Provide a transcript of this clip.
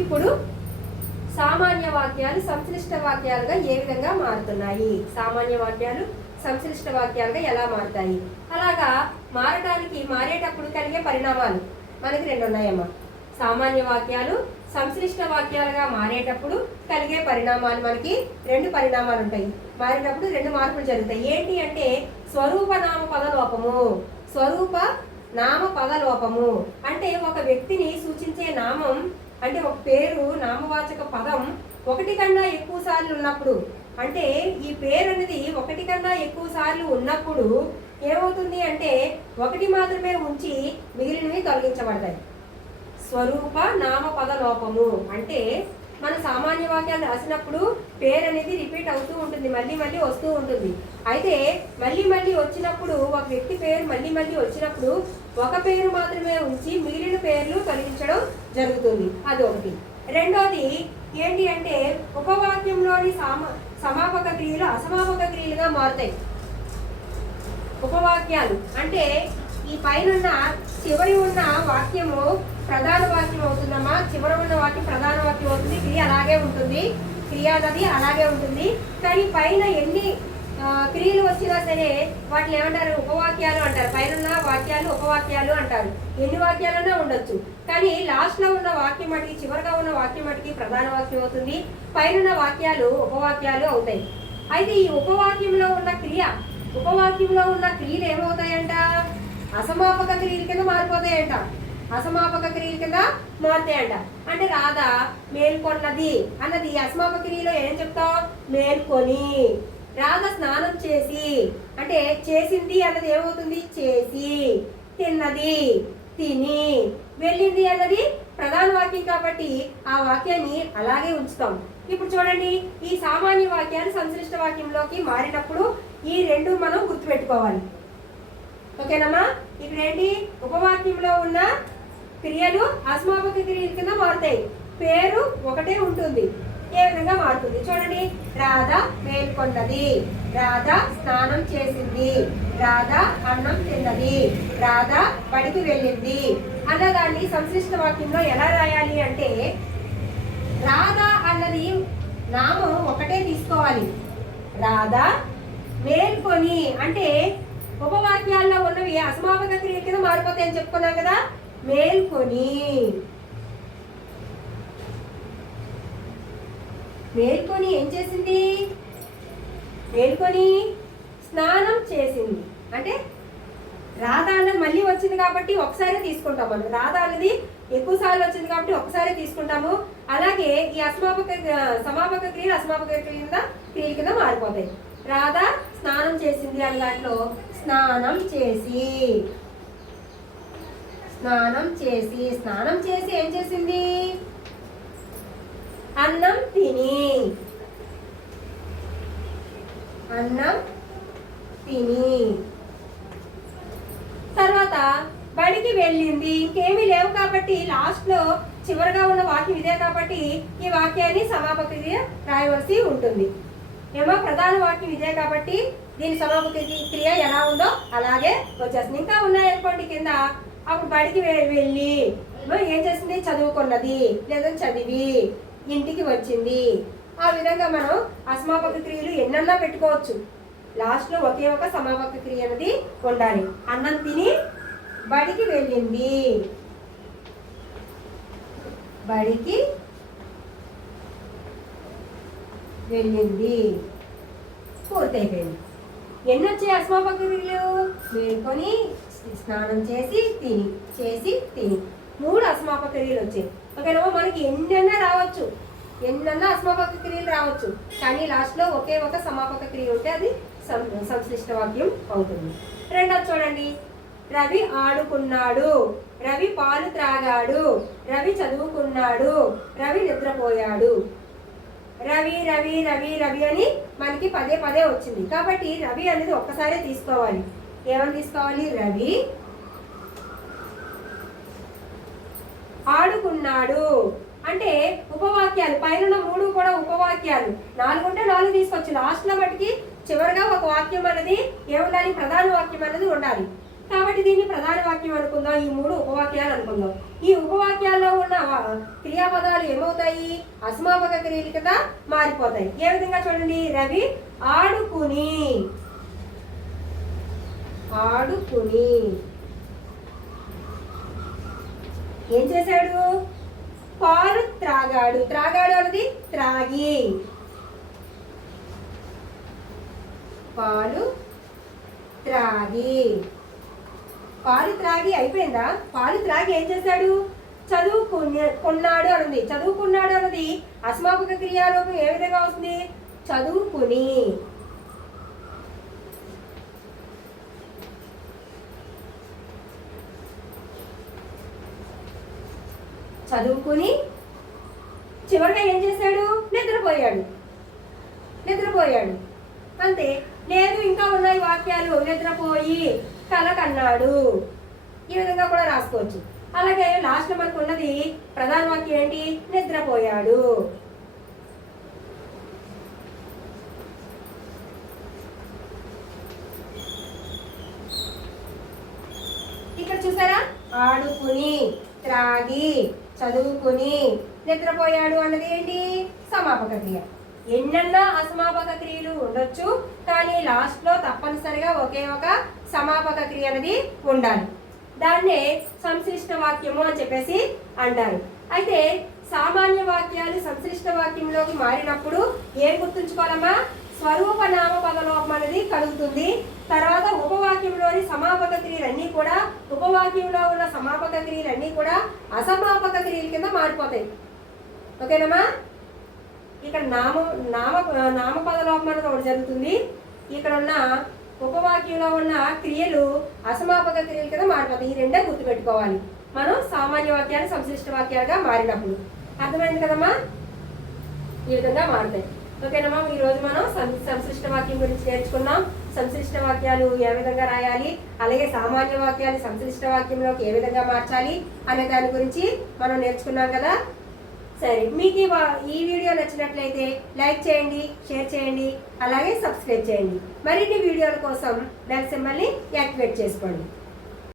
ఇప్పుడు సామాన్య వాక్యాలు సంశ్లిష్ట వాక్యాలుగా ఏ విధంగా మారుతున్నాయి, సామాన్య వాక్యాలు సంశ్లిష్ట వాక్యాలుగా ఎలా మారుతాయి, అలాగా మారేటప్పుడు కలిగే పరిణామాలు మనకి రెండు ఉన్నాయమ్మా. సామాన్య వాక్యాలు సంశ్లిష్ట వాక్యాలుగా మారేటప్పుడు కలిగే పరిణామాలు మనకి రెండు పరిణామాలు ఉంటాయి. మారేటప్పుడు రెండు మార్పులు జరుగుతాయి. ఏంటి అంటే స్వరూప నామ పద లోపము. స్వరూప నామ పద లోపము అంటే ఒక వ్యక్తిని సూచించే నామం అంటే ఒక పేరు నామవాచక పదం ఒకటి కన్నా ఎక్కువ సార్లు ఉన్నప్పుడు, అంటే ఈ పేరు అనేది ఒకటి కన్నా ఎక్కువ సార్లు ఉన్నప్పుడు ఏమవుతుంది అంటే ఒకటి మాత్రమే ఉంచి మిగిలినవి తొలగించబడతాయి. స్వరూప నామ పద లోపము అంటే మన సామాన్య వాక్యాలు రాసినప్పుడు పేరు అనేది రిపీట్ అవుతూ ఉంటుంది, మళ్ళీ మళ్ళీ వస్తూ ఉంటుంది. అయితే మళ్ళీ మళ్ళీ వచ్చినప్పుడు ఒక వ్యక్తి పేరు మళ్ళీ మళ్ళీ వచ్చినప్పుడు ఒక పేరు మాత్రమే ఉంచి మిగిలిన పేర్లు తొలగించడం జరుగుతుంది. అది ఒకటి. రెండోది ఏంటి అంటే ఉపవాక్యంలోని సమాపక క్రియలు అసమాపక క్రియలుగా మారుతాయి. ఉపవాక్యాలు అంటే ఈ పైన చివరి ఉన్న వాక్యము ప్రధాన వాక్యం అవుతుందమ్మా. చివరి ఉన్న వాక్యం ప్రధాన వాక్యం అవుతుంది. క్రియ అలాగే ఉంటుంది, క్రియ అనేది అలాగే ఉంటుంది. కానీ పైన ఎన్ని క్రియలు వచ్చినా సరే వాటిని ఏమంటారు? ఉపవాక్యాలు అంటారు. పైన ఉన్న వాక్యాలు ఉపవాక్యాలు అంటారు. ఎన్ని వాక్యాలన్నా ఉండొచ్చు. కానీ లాస్ట్లో ఉన్న వాక్యం మటుకి చివరిగా ఉన్న వాక్యం మటుకి ప్రధాన వాక్యం అవుతుంది, పైన వాక్యాలు ఉపవాక్యాలు అవుతాయి. అయితే ఈ ఉపవాక్యంలో ఉన్న క్రియలు ఏమవుతాయంట? అసమాపక క్రియల కింద మారిపోతాయంట. అసమాపక క్రియల కింద మారుతాయంట. అంటే రాధ మేల్కొన్నది అన్నది అసమాపక క్రియలో ఏం చెప్తావు? మేల్కొని. రాధ స్నానం చేసి అంటే చేసింది అన్నది ఏమవుతుంది? చేసి. తిన్నది, తిని. వెళ్ళింది అన్నది ప్రధాన వాక్యం కాబట్టి ఆ వాక్యాన్ని అలాగే ఉంచుతాం. ఇప్పుడు చూడండి, ఈ సామాన్య వాక్యాలు సంశ్లిష్ట వాక్యంలోకి మారినప్పుడు ఈ రెండు మనం గుర్తుపెట్టుకోవాలి. ఓకేనమ్మా? ఇక్కడ ఏంటి? ఉపవాక్యంలో ఉన్న క్రియలు అసమాపక క్రియల కింద మారుతాయి. పేరు ఒకటే ఉంటుంది. ఏ విధంగా మారుతుంది చూడండి. రాధ మేల్కొన్నది, రాధ స్నానం చేసింది, రాధ అన్నం తిన్నది, రాధ బడికి వెళ్ళింది అన్నదాన్ని సంశ్లిష్ట వాక్యంలో ఎలా రాయాలి అంటే రాధ అన్నది నామం ఒకటే తీసుకోవాలి. రాధ మేల్కొని అంటే ఉపవాక్యాల్లో ఉన్నవి అసమాపక క్రియ కింద మారిపోతాయని చెప్పుకున్నాం కదా. మేల్కొని. మేల్కొని ఏం చేసింది? మేల్కొని స్నానం చేసింది. అంటే రాధ అన్నది మళ్ళీ వచ్చింది కాబట్టి ఒకసారి తీసుకుంటాం మనం. రాధ అన్నది ఎక్కువ సార్లు వచ్చింది కాబట్టి ఒకసారి తీసుకుంటాము. అలాగే ఈ సమాపక క్రియలు అసమాపక క్రియల కింద మారిపోతాయి. రాధ స్నానం చేసింది అనే దాంట్లో స్నానం చేసి. స్నానం చేసి ఏం చేసింది? అన్నం తిని. తర్వాత బడికి వెళ్ళింది. ఇంకేమీ లేవు కాబట్టి లాస్ట్ లో చివరిగా ఉన్న వాక్యం ఇదే కాబట్టి ఈ వాక్యాన్ని సమాపక క్రియ రాయవలసి ఉంటుంది. ఏమో ప్రధాన వాక్యం ఇదే కాబట్టి దీని సమాపక క్రియ ఎలా ఉందో అలాగే వచ్చేస్తుంది. ఇంకా ఉన్నాయనుకోండి కింద, అప్పుడు బడికి వెళ్ళి ఏం చేసింది? చదువుకున్నది లేదా చదివి ఇంటికి వచ్చింది. ఆ విధంగా మనం అసమాపక క్రియలు ఎన్నన్నా పెట్టుకోవచ్చు. లాస్ట్లో ఒకే ఒక సమాపక క్రియ అనేది ఉండాలి. అన్నం తిని బడికి వెళ్ళింది, బడికి వెళ్ళింది, పూర్తయిపోయింది. ఎన్ని వచ్చాయి అసమాపక క్రియలు? మేల్కొని, స్నానం చేసి, తిని 3 అసమాపక క్రియలు వచ్చాయి. ఓకేనా? మనకి ఎన్నైనా రావచ్చు, ఎన్నన్నా అసమాపక క్రియలు రావచ్చు. కానీ లాస్ట్లో ఒకే ఒక సమాపక క్రియ ఉంటే అది సంశ్లిష్ట వాక్యం అవుతుంది. రెండోది చూడండి. రవి ఆడుకున్నాడు, రవి పాలు త్రాగాడు, రవి చదువుకున్నాడు, రవి నిద్రపోయాడు. రవి రవి రవి రవి అని మనకి పదే పదే వచ్చింది కాబట్టి రవి అనేది ఒక్కసారే తీసుకోవాలి. ఏమని తీసుకోవాలి? రవి ఆడుకున్నాడు అంటే ఉపవాక్యాలు. పైన 3 కూడా ఉపవాక్యాలు. 4 ఉంటే 4 తీసుకోవచ్చు. లాస్ట్లో మటుకి చివరిగా ఒక వాక్యం అనేది ఏముండాలి? ప్రధాన వాక్యం అనేది ఉండాలి. కాబట్టి దీన్ని ప్రధాన వాక్యం అనుకుందాం, ఈ 3 ఉపవాక్యాలు అనుకుందాం. ఈ ఉపవాక్యాల్లో ఉన్న క్రియాపదాలు ఏమవుతాయి? అసమాపక క్రియలు కింద మారిపోతాయి. ఏ విధంగా చూడండి, రవి ఆడుకుని ఏం చేశాడు? పాలు త్రాగాడు. త్రాగాడు అన్నది త్రాగి, పాలు త్రాగి. పాలు త్రాగి అయిపోయిందా? పాలు త్రాగి ఏం చేశాడు? చదువుకున్నాడు అన్నది. చదువుకున్నాడు అన్నది అసమాపక క్రియాలోపం ఏ విధంగా వస్తుంది? చదువుకుని. చదువుకుని చివరిగా ఏం చేశాడు? నిద్రపోయాడు. అంతే. లేదు, ఇంకా ఉన్నాయి వాక్యాలు. నిద్రపోయి కల కన్నాడు. ఈ విధంగా కూడా రాసుకోవచ్చు. అలాగే లాస్ట్ మనకు ఉన్నది ప్రధాన వాక్యం ఏంటి? నిద్రపోయాడు. ఇక్కడ చూసారా? ఆడుకుని, త్రాగి, చదువుకుని, నిద్రపోయాడు అన్నది ఏంటి? సమాపక క్రియ. ఎన్నెన్నో అసమాపక క్రియలు ఉండొచ్చు, కానీ లాస్ట్లో తప్పనిసరిగా ఒకే ఒక సమాపక క్రియ అనేది ఉండాలి. దాన్నే సంశ్లిష్ట వాక్యము అని చెప్పేసి అంటారు. అయితే సామాన్య వాక్యాలు సంశ్లిష్ట వాక్యంలోకి మారినప్పుడు ఏం గుర్తుంచుకోవాలమ్మా? స్వరూప నామ పదలోపం అనేది కలుగుతుంది. తర్వాత ఉపవాక్యంలోని సమాపక క్రియలన్నీ కూడా, ఉపవాక్యంలో ఉన్న సమాపక క్రియలన్నీ కూడా అసమాపక క్రియల కింద మారిపోతాయి. ఓకేనమ్మా? ఇక్కడ నామపద లోపం అనేది ఒకటి జరుగుతుంది. ఇక్కడ ఉన్న ఉపవాక్యంలో ఉన్న క్రియలు అసమాపక క్రియల కింద మారిపోతాయి. ఈ రెండే గుర్తుపెట్టుకోవాలి మనం సామాన్య వాక్యాలు సంశ్లిష్ట వాక్యాలుగా మారినప్పుడు. అర్థమైంది కదమ్మా? ఈ విధంగా మారుతాయి. ఓకేనమ్మా? ఈరోజు మనం సంశ్లిష్ట వాక్యం గురించి నేర్చుకున్నాం. సంశ్లిష్ట వాక్యాలు ఏ విధంగా రాయాలి, అలాగే సామాన్య వాక్యాలు సంశ్లిష్ట వాక్యంలోకి ఏ విధంగా మార్చాలి అనే దాని గురించి మనం నేర్చుకున్నాం కదా. సరే, మీకు ఈ వీడియో నచ్చినట్లయితే లైక్ చేయండి, షేర్ చేయండి, అలాగే సబ్స్క్రైబ్ చేయండి. మరిన్ని వీడియోల కోసం బెల్ సింబల్ని యాక్టివేట్ చేసుకోండి.